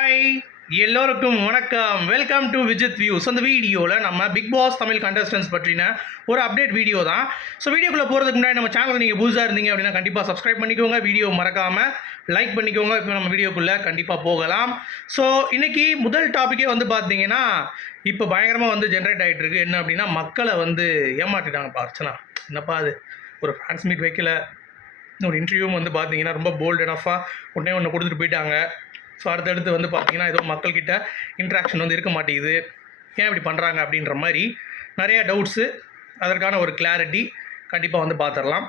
Hi எல்லோருக்கும் வணக்கம். Welcome to Vijith views அந்த வீடியோவில் நம்ம பிக் பாஸ் தமிழ் கண்டஸ்டன்ஸ் பற்றின ஒரு அப்டேட் வீடியோ தான். ஸோ வீடியோக்குள்ளே போகிறதுக்கு முன்னாடி நம்ம சேனல் நீங்கள் புதுசாக இருந்தீங்க அப்படின்னா கண்டிப்பாக சப்ஸ்கிரைப் பண்ணிக்கோங்க. வீடியோ மறக்காமல் லைக் பண்ணிக்கோங்க. இப்போ நம்ம வீடியோக்குள்ளே கண்டிப்பாக போகலாம். ஸோ இன்றைக்கி முதல் டாப்பிக்கே வந்து பார்த்தீங்கன்னா இப்போ பயங்கரமாக வந்து ஜென்ரேட் ஆகிட்டு இருக்கு. என்ன அப்படின்னா மக்களை வந்து ஏமாற்றிட்டாங்கப்பா அர்ச்சனா. என்னப்பா அது? ஒரு ஃபேன்ஸ் மீட் வைக்கல. ஒரு இன்டர்வியூவும் வந்து பார்த்தீங்கன்னா ரொம்ப போல்ட் எனஃபாக உடனே ஒன்று கொடுத்துட்டு போயிட்டாங்க. ஸோ அடுத்தடுத்து வந்து பார்த்தீங்கன்னா ஏதோ மக்கள்கிட்ட இன்ட்ராக்ஷன் வந்து இருக்க மாட்டேங்குது. ஏன் இப்படி பண்ணுறாங்க அப்படின்ற மாதிரி நிறையா டவுட்ஸு அதற்கான ஒரு கிளாரிட்டி கண்டிப்பாக வந்து பார்த்துடலாம்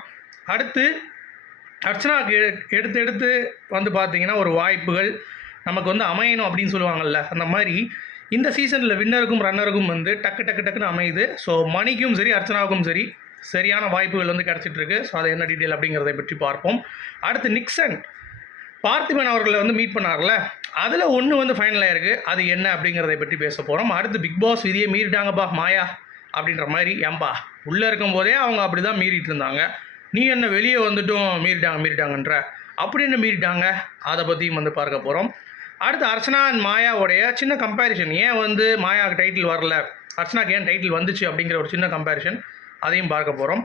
அடுத்து அர்ச்சனாவுக்கு எடுத்து எடுத்து வந்து பார்த்தீங்கன்னா ஒரு வாய்ப்புகள் நமக்கு வந்து அமையணும் அப்படின்னு சொல்லுவாங்கள்ல அந்த மாதிரி இந்த சீசனில் வின்னருக்கும் ரன்னருக்கும் வந்து டக்கு டக்கு டக்குன்னு அமையுது. ஸோ மணிக்கும் சரி அர்ச்சனாவுக்கும் சரி சரியான வாய்ப்புகள் வந்து கிடச்சிட்ருக்கு ஸோ அது என்ன டீட்டெயில் அப்படிங்கிறதை பற்றி பார்ப்போம். அடுத்து நிக்சன் பார்த்திபன் அவர்களை வந்து மீட் பண்ணார்ல. அதில் ஒன்று வந்து ஃபைனல் ஆயிருக்கு. அது என்ன அப்படிங்கிறதை பற்றி பேச போகிறோம் அடுத்து பிக் பாஸ் விதியை மீறிட்டாங்கப்பா மாயா அப்படின்ற மாதிரி ஏம்பா உள்ளே இருக்கும்போதே அவங்க அப்படி தான் மீறிட்டு இருந்தாங்க. நீ என்ன வெளியே வந்துட்டும் மீறிட்டாங்க மீறிட்டாங்கன்ற. அப்படி என்ன மீறிட்டாங்க? அதை பற்றியும் வந்து பார்க்க போகிறோம் அடுத்து அர்ச்சனா அண்ட் மாயாவுடைய சின்ன கம்பேரிஷன் ஏன் வந்து மாயாவுக்கு டைட்டில் வரல? அர்ச்சனாக்கு ஏன் டைட்டில் வந்துச்சு அப்படிங்கிற ஒரு சின்ன கம்பேரிஷன் அதையும் பார்க்க போகிறோம்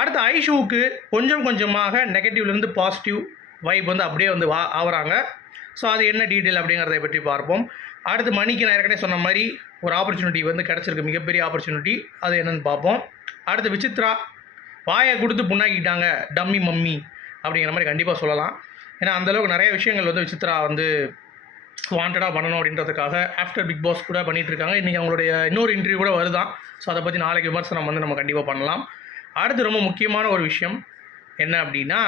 அடுத்து ஐஷுவுக்கு கொஞ்சம் கொஞ்சமாக நெகட்டிவ்லேருந்து பாசிட்டிவ் வைப் வந்து அப்படியே வந்து வா ஆகுறாங்க ஸோ அது என்ன டீட்டெயில் அப்படிங்கிறத பற்றி பார்ப்போம். அடுத்து மணிக்கு நான் ஏற்கனவே சொன்ன மாதிரி ஒரு ஆப்பர்ச்சுனிட்டி வந்து கிடச்சிருக்கு. மிகப்பெரிய ஆப்பர்ச்சுனிட்டி அது என்னென்னு பார்ப்போம். அடுத்து விசித்ரா. வாயை கொடுத்து புண்ணாக்கிட்டாங்க. டம்மி மம்மி அப்படிங்கிற மாதிரி கண்டிப்பாக சொல்லலாம். ஏன்னா அந்தளவுக்கு நிறைய விஷயங்கள் வந்து விசித்ரா வந்து வாண்டடாக பண்ணணும் அப்படின்றதுக்காக ஆஃப்டர் பிக் பாஸ் கூட பண்ணிகிட்ருக்காங்க இருக்காங்க. இன்றைக்கி அவங்களுடைய இன்னொரு இன்டர்வியூ கூட வருதான் ஸோ அதை பற்றி நாளைக்கு விமர்சனம் வந்து நம்ம கண்டிப்பாக பண்ணலாம். அடுத்து ரொம்ப முக்கியமான ஒரு விஷயம் என்ன அப்படின்னா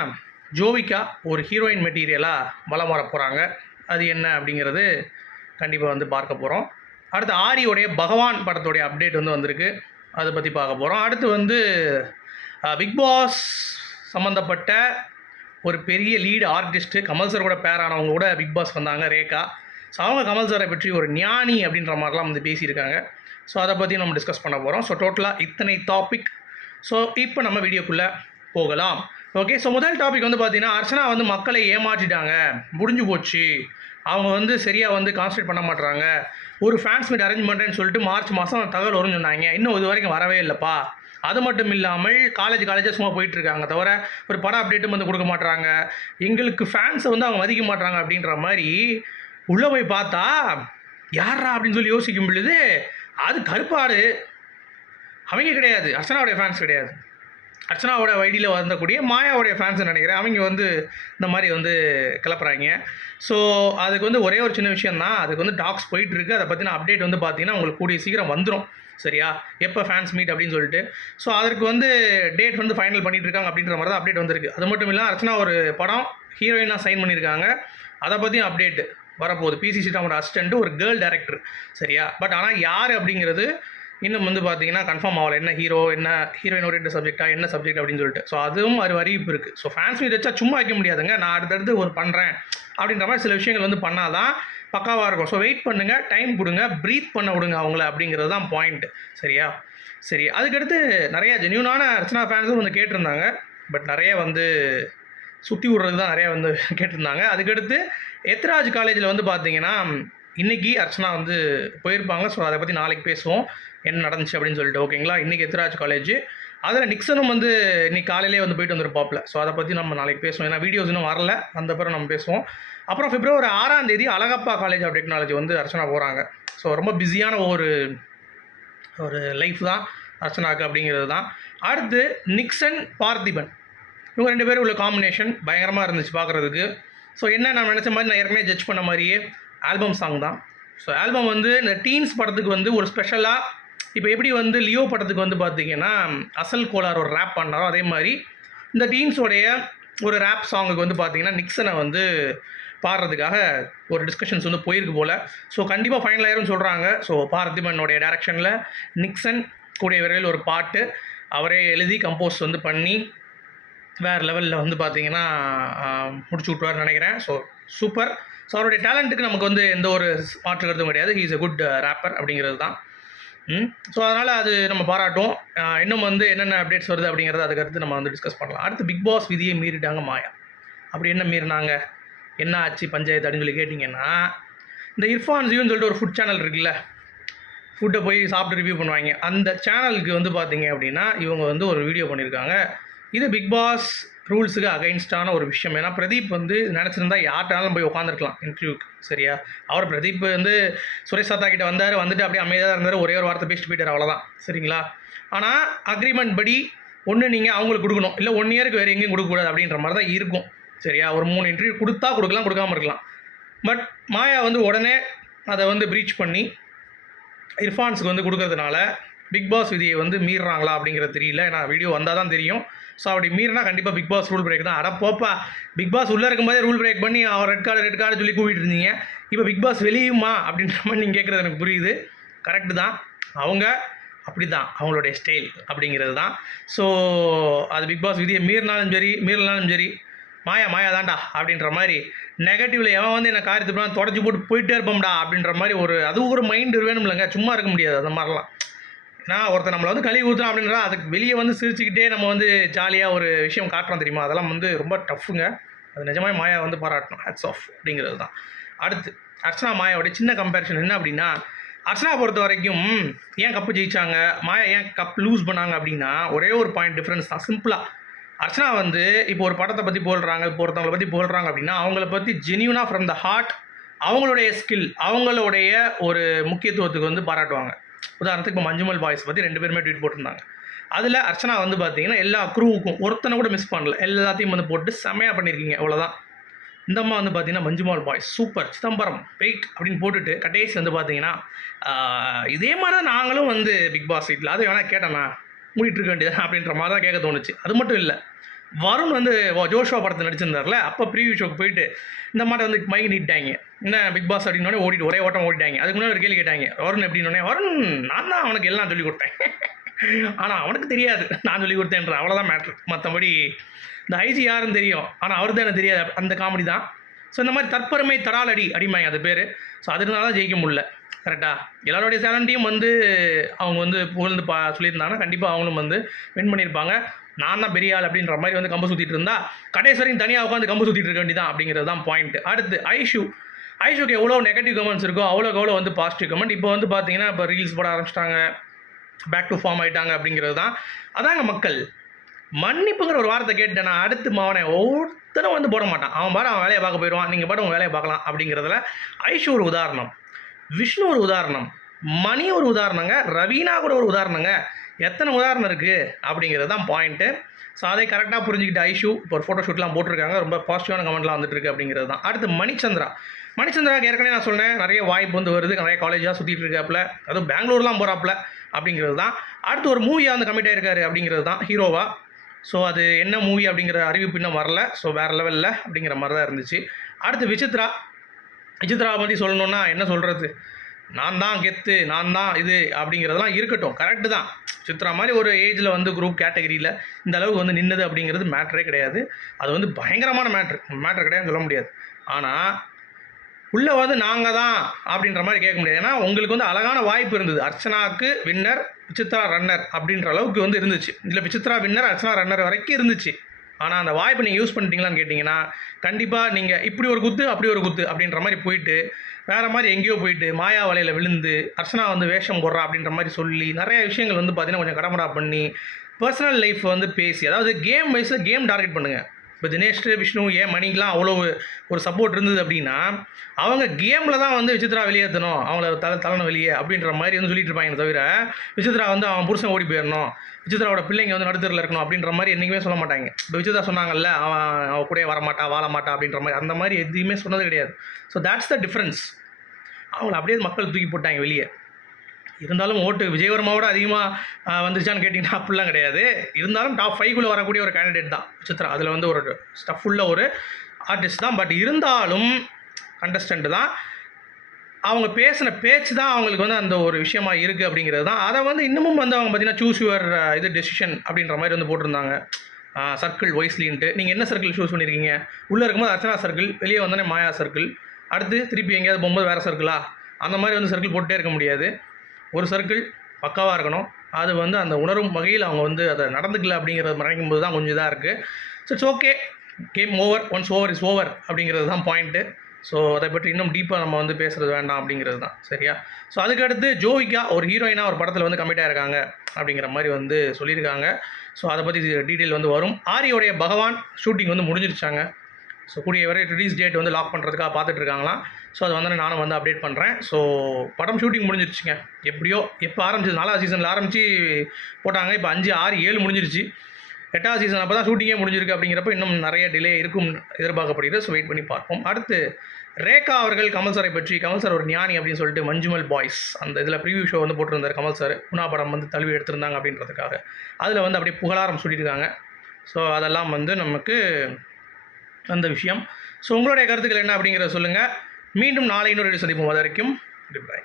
ஜோவிகா ஒரு ஹீரோயின் மெட்டீரியலாக வலம் வர போகிறாங்க அது என்ன அப்படிங்கிறது கண்டிப்பாக வந்து பார்க்க போகிறோம் அடுத்து ஆரியோடைய பகவான் படத்துடைய அப்டேட் வந்து வந்திருக்கு. அதை பற்றி பார்க்க போகிறோம் அடுத்து வந்து பிக் பாஸ் சம்மந்தப்பட்ட ஒரு பெரிய லீடு ஆர்டிஸ்ட்டு கமல் சார் கூட பேர் ஆனவங்க கூட பிக் பாஸ் வந்தாங்க ரேகா. ஸோ அவங்க கமல் சாரை பற்றி ஒரு ஞானி அப்படின்ற மாதிரிலாம் வந்து பேசியிருக்காங்க. ஸோ அதை பற்றி நம்ம டிஸ்கஸ் பண்ண போகிறோம் ஸோ டோட்டலாக இத்தனை டாபிக் ஸோ இப்போ நம்ம வீடியோக்குள்ளே போகலாம். ஓகே ஸோ முதல் டாபிக் வந்து பார்த்தீங்கன்னா அர்ச்சனா வந்து மக்களை ஏமாற்றிட்டாங்க. முடிஞ்சு போச்சு. அவங்க வந்து சரியாக வந்து கான்சன்ட்ரேட் பண்ண மாட்டாங்க ஒரு ஃபேன்ஸ் மீட் அரேஞ்ச் பண்ணுறேன்னு சொல்லிட்டு மார்ச் மாதம் தகவல் வரும்னு சொன்னாங்க. இன்னும் இது வரைக்கும் வரவே இல்லைப்பா. அது மட்டும் இல்லாமல் காலேஜ் காலேஜாக சும்மா போயிட்டுருக்காங்க தவிர ஒரு படம் அப்டேட்டும் வந்து கொடுக்க மாட்டுறாங்க எங்களுக்கு ஃபேன்ஸை வந்து அவங்க மதிக்க மாட்டாங்க அப்படின்ற மாதிரி உள்ளே போய் பார்த்தா யாரா அப்படின்னு சொல்லி யோசிக்கும் பொழுது அது கருப்பாடு. அவங்க கிடையாது. அர்ச்சனாவுடைய ஃபேன்ஸ் கிடையாது. அர்ச்சனாவோட வைடியில் வந்தக்கூடிய மாயாவுடைய ஃபேன்ஸ் நினைக்கிறேன். அவங்க வந்து இந்த மாதிரி வந்து கிளப்புறாங்க. ஸோ அதுக்கு வந்து ஒரே ஒரு சின்ன விஷயம் தான். அதுக்கு வந்து டாக்ஸ் போயிட்டுருக்கு. அதை பற்றின அப்டேட் வந்து பார்த்தீங்கன்னா உங்களுக்கு கூடிய சீக்கிரம் வந்துடும் சரியா? எப்போ ஃபேன்ஸ் மீட் அப்படின்னு சொல்லிட்டு. ஸோ அதற்கு வந்து டேட் வந்து ஃபைனல் பண்ணிட்டு இருக்காங்க அப்படின்ற மாதிரி தான் அப்டேட் வந்திருக்கு. அது மட்டும் இல்லை அர்ச்சனா ஒரு படம் ஹீரோயினாக சைன் பண்ணியிருக்காங்க. அதை பற்றியும் அப்டேட் வரப்போகுது. பிசி சீட்டாமோட அசிஸ்டண்ட்டு ஒரு கேர்ள் டேரக்டர் சரியா? பட் ஆனால் யார் அப்படிங்கிறது இன்னும் வந்து பார்த்தீங்கன்னா கன்ஃபார்ம் ஆகல. என்ன ஹீரோ என்ன ஹீரோயின் ஓரியன்ட் சப்ஜெக்டா என்ன சப்ஜெக்ட் அப்படின்னு சொல்லிட்டு. ஸோ அதுவும் ஒரு அறிவிப்பு இருக்குது ஸோ ஃபேன்ஸ் மீட் வச்சா சும்மா வைக்க முடியாதுங்க. நான் அடுத்தடுத்து ஒரு பண்ணுறேன் அப்படின்ற மாதிரி சில விஷயங்கள் வந்து பண்ணாதான் பக்காவாக இருக்கும். ஸோ வெயிட் பண்ணுங்கள் டைம் கொடுங்க ப்ரீத் பண்ண விடுங்க அவங்கள அப்படிங்கிறது தான் பாயிண்ட் சரியா? சரி அதுக்கடுத்து நிறைய ஜென்யூனான அர்ச்சனா ஃபேன்ஸும் வந்து கேட்டிருந்தாங்க. பட் நிறைய வந்து சுற்றி விட்றது தான் நிறைய வந்து கேட்டிருந்தாங்க. அதுக்கடுத்து எத்ராஜ் காலேஜில் வந்து பார்த்தீங்கன்னா இன்றைக்கி அர்ச்சனா வந்து போயிருப்பாங்க. ஸோ அதை பற்றி நாளைக்கு பேசுவோம். என்ன நடந்துச்சு அப்படின்னு சொல்லிட்டு ஓகேங்களா? இன்றைக்கி எத்ராஜ் காலேஜ் அதில் நிக்சனும் வந்து இன்னைக்கு காலையிலே வந்து போயிட்டு வந்துருப்பாப்ல ஸோ அதை பற்றி நம்ம நாளைக்கு பேசுவோம். ஏன்னா வீடியோஸ் இன்னும் வரல. அந்த பிறகு நம்ம பேசுவோம். அப்புறம் பிப்ரவரி ஆறாம் தேதி அழகப்பா காலேஜ் ஆஃப் டெக்னாலஜி வந்து அர்ச்சனா போகிறாங்க ஸோ ரொம்ப பிஸியான ஒரு ஒரு லைஃப் தான் அர்ச்சனாக்கு அப்படிங்கிறது தான். அடுத்து நிக்சன் பார்த்திபன். இவங்க ரெண்டு பேரும் உள்ள காம்பினேஷன் பயங்கரமாக இருந்துச்சு பார்க்குறதுக்கு ஸோ என்ன நான் நினச்ச மாதிரி நான் ஏற்கனவே ஜட்ஜ் பண்ண மாதிரியே ஆல்பம் சாங் தான். ஸோ ஆல்பம் வந்து இந்த டீன்ஸ் படத்துக்கு வந்து ஒரு ஸ்பெஷலாக இப்போ எப்படி வந்து லியோ படத்துக்கு வந்து பார்த்தீங்கன்னா அசல் கோலார் ஒரு ரேப் பண்ணாரோ அதே மாதிரி இந்த டீன்ஸோடைய ஒரு ரேப் சாங்குக்கு வந்து பார்த்தீங்கன்னா நிக்சனை வந்து பாடுறதுக்காக ஒரு டிஸ்கஷன்ஸ் வந்து போயிருக்கு போல். ஸோ கண்டிப்பாக ஃபைனல் ஆயிரும் சொல்கிறாங்க ஸோ பார்த்திபனுடைய டேரக்ஷனில் நிக்சன் கூடிய விரைவில் ஒரு பாட்டு அவரே எழுதி கம்போஸ் வந்து பண்ணி வேறு லெவலில் வந்து பார்த்தீங்கன்னா முடிச்சு விட்டுவார்னு நினைக்கிறேன். ஸோ சூப்பர் ஸோ அவருடைய டேலண்ட்டுக்கு நமக்கு வந்து எந்த ஒரு மாற்று கருத்தும் கிடையாது. He is a good rapper அப்படிங்கிறது தான். ஸோ அதனால் அது நம்ம பாராட்டுவோம் இன்னும் வந்து என்னென்ன அப்டேட்ஸ் வருது அப்படிங்கிறத அதுக்கடுத்து நம்ம வந்து டிஸ்கஸ் பண்ணலாம். அடுத்து பிக் பாஸ் விதியை மீறிட்டாங்க மாயா. அப்படி என்ன மீறினாங்க? என்ன ஆச்சு பஞ்சாயத்து அப்படின்னு சொல்லி கேட்டிங்கன்னா இந்த இர்ஃபான் ஜியூன்னு சொல்லிட்டு ஒரு ஃபுட் சேனல் இருக்குல்ல ஃபுட்டை போய் சாப்பிட்டு ரிவ்யூ பண்ணுவாங்க. அந்த சேனலுக்கு வந்து பார்த்தீங்க அப்படின்னா இவங்க வந்து ஒரு வீடியோ பண்ணியிருக்காங்க இது பிக் பாஸ் ரூல்ஸுக்கு அகைன்ஸ்டான ஒரு விஷயம். ஏன்னா பிரதீப் வந்து நினச்சிருந்தா யார்ட்டாலும் போய் உட்காந்துருக்கலாம் இன்டர்வியூக்கு சரியா? அவர் பிரதீப் வந்து சுரேஷ் சாத்தா கிட்ட வந்தார் வந்துட்டு அப்படியே அமைதியாக இருந்தார் ஒரே ஒரு வார்த்தை பேசிட்டு போயிட்டார் அவ்வளோதான் சரிங்களா? ஆனால் அக்ரிமெண்ட் படி ஒன்று நீங்கள் அவங்களுக்கு கொடுக்கணும். இல்லை ஒன் இயருக்கு வேறு எங்கேயும் கொடுக்கக்கூடாது அப்படின்ற மாதிரி தான் இருக்கும். சரியா? ஒரு மூணு இன்டர்வியூ கொடுத்தா கொடுக்கலாம் கொடுக்காம இருக்கலாம். பட் மாயா வந்து உடனே அதை வந்து ப்ரீச் பண்ணி இர்ஃபான்ஸுக்கு வந்து கொடுக்கறதுனால பிக் பாஸ் விதியை வந்து மீறுறாங்களா அப்படிங்கிறது தெரியல. ஏன்னா வீடியோ வந்தால் தான் தெரியும். ஸோ அப்படி மீறினா கண்டிப்பாக பிக் பாஸ் ரூல் பிரேக் தான். அட போப்பா பிக் பாஸ் உள்ளே இருக்கும்போதே ரூல் பிரேக் பண்ணி அவர் ரெட் கார்டு ரெட் கார்டு சொல்லி கூப்பிட்டு இருந்தீங்க. இப்போ பிக் பாஸ் வெளியுமா அப்படின்ற மாதிரி நீங்கள் கேட்குறது எனக்கு புரியுது. கரெக்டு தான். அவங்க அப்படி தான் அவங்களுடைய ஸ்டைல் அப்படிங்கிறது தான். ஸோ அது பிக் பாஸ் விதியை மீறினாலும் சரி மீறினாலும் சரி மாயா மாயா தாண்டா அப்படின்ற மாதிரி நெகட்டிவில் எவன் வந்து என்ன காரியத்துக்கு தொடச்சி போட்டு போயிட்டே இருப்போம்டா அப்படின்ற மாதிரி ஒரு அது ஒரு மைண்டு வேணும்லங்க. சும்மா இருக்க முடியாது அந்த மாதிரிலாம். நான் ஒருத்தர் நம்மளை வந்து கழுவி ஊற்றுறான் அப்படின்றா அதுக்கு வெளியே வந்து சிரிச்சுக்கிட்டே நம்ம வந்து ஜாலியாக ஒரு விஷயம் காட்டுறோம் தெரியுமா? அதெல்லாம் வந்து ரொம்ப டஃப்புங்க. அது நிஜமாக மாயா வந்து பாராட்டணும். ஹேட்ஸ் ஆஃப் அப்படிங்கிறது தான். அடுத்து அர்ச்சனா மாயாவோட சின்ன கம்பேரிஷன் என்ன அப்படின்னா அர்ச்சனா பொறுத்த வரைக்கும் ஏன் கப்பு ஜெயிச்சாங்க? மாயா ஏன் கப் லூஸ் பண்ணாங்க அப்படின்னா ஒரே ஒரு பாயிண்ட் டிஃப்ரென்ஸ் தான். சிம்பிளாக அர்ச்சனா வந்து இப்போ ஒரு படத்தை பற்றி போடுறாங்க இப்போ ஒருத்தவங்களை பற்றி போடுறாங்க அப்படின்னா அவங்கள பற்றி ஜென்யூனாக ஃப்ரம் த ஹார்ட் அவங்களுடைய ஸ்கில் அவங்களுடைய ஒரு முக்கியத்துவத்துக்கு வந்து பாராட்டுவாங்க. உதாரணத்துக்கு இப்போ மஞ்சுமல் பாய்ஸ் பற்றி ரெண்டு பேருமே ட்வீட் போட்டிருந்தாங்க. அதில் அர்ச்சனா வந்து பார்த்தீங்கன்னா எல்லா க்ரூவுக்கும் ஒருத்தனை கூட மிஸ் பண்ணல. எல்லாத்தையும் வந்து போட்டு செமையாக பண்ணியிருக்கீங்க அவ்வளோதான் இந்த அம்மா வந்து பார்த்தீங்கன்னா Manjummel boys super Chidambaram wait அப்படின்னு போட்டுட்டு கடைசி வந்து பார்த்தீங்கன்னா இதே மாதிரி தான் நாங்களும் வந்து பிக் பாஸ் வீட்டில் அது வேணால் கேட்டேண்ணா மூடிட்டு இருக்க வேண்டியது அப்படின்ற மாதிரி தான் கேட்க தோணுச்சு. அது மட்டும் இல்லை. வருண் வந்து ஜோஷுவா படத்தில் நடிச்சிருந்தார்ல அப்போ ப்ரீவியூ ஷோக்கு போயிட்டு இந்த மாதிரி வந்து மைக் நீட்டாங்க என்ன பிக் பாஸ் அப்படின்னோடனே ஓடிட்டு ஒரே ஓட்டம் ஓடிட்டாங்க அதுக்கு முன்னாடி ஒரு கேள்வி கேட்டாங்க வருண் எப்படின்னோடனே வருண் நான் தான் அவனுக்கு எல்லாம் சொல்லிக் கொடுத்தேன். ஆனால் அவனுக்கு தெரியாது நான் சொல்லிக் கொடுத்தேன்ற அவ்வளோதான் மேட்ரு மற்றபடி இந்த ஐஜி யாருன்னு தெரியும் ஆனால் அவருக்கு தான் எனக்கு தெரியாது அந்த காமெடி தான். ஸோ இந்த மாதிரி தற்பெருமை தடாலடி அடிமாங்க அது பேர். ஸோ அதனால தான் ஜெயிக்க முடியல. கரெக்டாக எல்லாருடைய சேலண்ட்டையும் வந்து அவங்க வந்து புகழ்ந்து பா சொல்லியிருந்தாங்கன்னா கண்டிப்பாக அவங்களும் வந்து வின் பண்ணியிருப்பாங்க. நான் தான் பெரிய ஆள் அப்படின்ற மாதிரி வந்து கம்பு சுற்றிட்டு இருந்தா கடைசி வரைக்கும் தனியாக உட்காந்து கம்பு சுற்றிட்டு இருக்க வேண்டியதான் அப்படிங்கிறது தான் பாயிண்ட் அடுத்து ஐஷு. ஐஷுக்கு எவ்வளோ நெகட்டிவ் கமெண்ட்ஸ் இருக்கோ அவ்வளோக்கு எவ்வளோ வந்து பாசிட்டிவ் கமெண்ட் இப்போ வந்து பார்த்தீங்கன்னா இப்போ ரீல்ஸ் போட ஆரம்பிச்சிட்டாங்க. பேக் டு ஃபார்ம் ஆயிட்டாங்க அப்படிங்கிறது தான். அதாங்க மக்கள். மன்னிப்புங்கிற ஒரு வார்த்தை கேட்டேன் நான் அடுத்து மாவனை ஒருத்தனும் வந்து போட மாட்டான். அவன் பாரு அவன் வேலையை பார்க்க போயிடுவான். நீங்கள் பாட்டு உங்கள் வேலையை பார்க்கலாம் அப்படிங்கிறதுல ஐஷு ஒரு உதாரணம். விஷ்ணு ஒரு உதாரணம். மணி ஒரு உதாரணங்க. ரவீனா கூட ஒரு உதாரணங்க. எத்தனை உதாரணம் இருக்குது அப்படிங்கிறது தான் பாயிண்ட்டு ஸோ அதை கரெக்டாக புரிஞ்சுக்கிட்டு ஐஷு இப்போ ஒரு ஃபோட்டோ ஷூட்லாம் போட்டிருக்காங்க. ரொம்ப பாசிட்டிவான கமெண்ட்லாம் வந்துட்டு இருக்கு அப்படிங்கிறது தான். அடுத்து மணிச்சந்திரா. மணிச்சந்திரா ஏற்கனவே நான் சொன்னேன். நிறைய வாய்ப்பு வந்து வருது. நிறைய காலேஜாக சுற்றிட்டு இருக்காப்புல. அதுவும் பெங்களூர்லாம் போகிறாப்புல அப்படிங்கிறது தான். அடுத்து ஒரு மூவியாக வந்து கமிட் ஆயிருக்காரு அப்படிங்கிறது தான் ஹீரோவா. ஸோ அது என்ன மூவி அப்படிங்கிற அறிவிப்பு இன்னும் வரல. ஸோ வேறு லெவலில் அப்படிங்கிற மாதிரி தான் இருந்துச்சு. அடுத்து விசித்ரா. விசித்ரா பற்றி சொல்லணுன்னா என்ன சொல்கிறது நான் தான் கெத்து நான் தான் இது அப்படிங்கிறதெல்லாம் இருக்கட்டும். கரெக்டு தான். சித்ரா மாதிரி ஒரு ஏஜில் வந்து குரூப் கேட்டகரியில் இந்த அளவுக்கு வந்து நின்னது அப்படிங்கிறது மேட்ரே கிடையாது. அது வந்து பயங்கரமான மேட்ரு மேட்ரு கிடையாதுன்னு சொல்ல முடியாது. ஆனால் உள்ளே வந்து நாங்கள் தான் அப்படின்ற மாதிரி கேட்க முடியாது. ஏன்னா உங்களுக்கு வந்து அழகான வாய்ப்பு இருந்தது. அர்ச்சனாவுக்கு வின்னர் விசித்ரா ரன்னர் அப்படின்ற அளவுக்கு வந்து இருந்துச்சு. இதில் விசித்ரா வின்னர் அர்ச்சனா ரன்னர் வரைக்கும் இருந்துச்சு. ஆனால் அந்த வாய்ப்பை நீங்கள் யூஸ் பண்ணிட்டீங்களான்னு கேட்டிங்கன்னா கண்டிப்பாக நீங்கள் இப்படி ஒரு குத்து அப்படி ஒரு குத்து அப்படின்ற மாதிரி போயிட்டு வேறு மாதிரி எங்கேயோ போயிட்டு மாயா வலையில் விழுந்து அர்ச்சனா வந்து வேஷம் போடுறா அப்படின்ற மாதிரி சொல்லி நிறைய விஷயங்கள் வந்து பார்த்தீங்கன்னா கொஞ்சம் கடமடா பண்ணி பர்சனல் லைஃப் வந்து பேசி அதாவது கேம் வைஸில் கேம் டார்கெட் பண்ணுங்கள் இப்போ தினேஷ் விஷ்ணு ஏன் மணிக்கெலாம் அவ்வளோ ஒரு சப்போர்ட் இருந்தது அப்படின்னா அவங்க கேமில் தான் வந்து விசித்ரா வெளியேற்றணும். அவங்கள தலை தலனை வெளியே அப்படின்ற மாதிரி வந்து சொல்லிட்டு இருப்பாங்க தவிர விசித்ரா வந்து அவன் புருஷன் ஓடி போயிடணும் விசித்ராவோட பிள்ளைங்க வந்து நடுத்தரில் இருக்கணும் அப்படின்ற மாதிரி என்றைக்குமே சொல்ல மாட்டாங்க. இப்போ விசித்ரா சொன்னாங்கல்ல அவன் அவன் கூடயே வரமாட்டா வாழ மாட்டா அப்படின்ற மாதிரி அந்த மாதிரி எதுவுமே சொன்னது கிடையாது. ஸோ தேட்ஸ் த டிஃப்ரென்ஸ் அவங்கள அப்படியே மக்கள் தூக்கி போட்டாங்க வெளியே. இருந்தாலும் ஓட்டு விஜயவர்மாவோட அதிகமாக வந்துருச்சான்னு கேட்டிங்கன்னா அப்படிலாம் கிடையாது. இருந்தாலும் டாப் ஃபைவ்குள்ளே வரக்கூடிய ஒரு கேண்டிடேட் தான் சித்ரா அதில் வந்து ஒரு ஸ்டஃப் உள்ள ஒரு ஆர்டிஸ்ட் தான். பட் இருந்தாலும் கண்டஸ்டண்ட் தான். அவங்க பேசின பேச்சு தான் அவங்களுக்கு வந்து அந்த ஒரு விஷயமா இருக்குது அப்படிங்கிறது தான். அதை வந்து இன்னமும் வந்து அவங்க பார்த்தீங்கன்னா சூஸ் யுவர் இது டெசிஷன் அப்படின்ற மாதிரி வந்து போட்டிருந்தாங்க. சர்க்கிள் வைஸ்லின்ட்டு நீங்கள் என்ன சர்க்கிள் சூஸ் பண்ணியிருக்கீங்க உள்ளே இருக்கும்போது அர்ச்சனா சர்க்கிள் வெளியே வந்தோடனே மாயா சர்க்கிள் அடுத்து திருப்பி எங்கேயாவது போகும்போது வேறு சர்க்கிளா அந்த மாதிரி வந்து சர்க்கிள் போட்டுட்டே இருக்க முடியாது. ஒரு சர்க்கிள் பக்காவாக இருக்கணும். அது வந்து அந்த உணரும் வகையில் அவங்க வந்து அதை நடந்துக்கல அப்படிங்கிறத மறைக்கும் போது தான் கொஞ்சம் இதாக இருக்குது so it's okay game over once over is over அப்படிங்கிறது தான் பாயிண்ட்டு ஸோ அதை பற்றி இன்னும் டீப்பாக நம்ம வந்து பேசுகிறது வேண்டாம் அப்படிங்கிறது தான். சரியா? ஸோ அதுக்கடுத்து ஜோவிகா ஒரு ஹீரோயினாக ஒரு படத்தில் வந்து கமிட் இருக்காங்க அப்படிங்கிற மாதிரி வந்து சொல்லியிருக்காங்க. ஸோ அதை பற்றி டீட்டெயில் வந்து வரும். ஆரியோடைய பகவான் ஷூட்டிங் வந்து முடிஞ்சிருச்சாங்க. ஸோ கூடிய வரை ரிலீஸ் டேட் வந்து லாக் பண்ணுறதுக்காக பார்த்துட்ருக்காங்களாம். ஸோ அது வந்து நானும் வந்து அப்டேட் பண்ணுறேன் ஸோ படம் ஷூட்டிங் முடிஞ்சிருச்சுங்க. எப்படியோ எப்போ ஆரம்பிச்சது? நாலாவது சீசனில் ஆரம்பித்து போட்டாங்க. இப்போ அஞ்சு ஆறு ஏழு முடிஞ்சிருச்சு. எட்டாவது சீசன் அப்போ தான் ஷூட்டிங்கே முடிஞ்சிருக்கு அப்படிங்கிறப்ப இன்னும் நிறைய டிலே இருக்கும் எதிர்பார்க்கப்படுகிறது. ஸோ வெயிட் பண்ணி பார்ப்போம். அடுத்து ரேகா அவர்கள் கமல் சாரை பற்றி. கமல் சார் ஒரு ஞானி அப்படின்னு சொல்லிட்டு மஞ்சுமல் பாய்ஸ் அந்த இதில் ப்ரீவியூ ஷோ வந்து போட்டிருந்தார் கமல் சார் குணா படம் வந்து தழுவி எடுத்திருந்தாங்க அப்படின்றதுக்காக. அதில் வந்து அப்படியே புகழாரம் சொல்லியிருக்காங்க ஸோ அதெல்லாம் வந்து நமக்கு அந்த விஷயம். ஸோ உங்களுடைய கருத்துக்கள் என்ன அப்படிங்கிறத சொல்லுங்கள் மீண்டும் நாளை இன்னொரு சந்திப்போம். அது வரைக்கும் குட் பை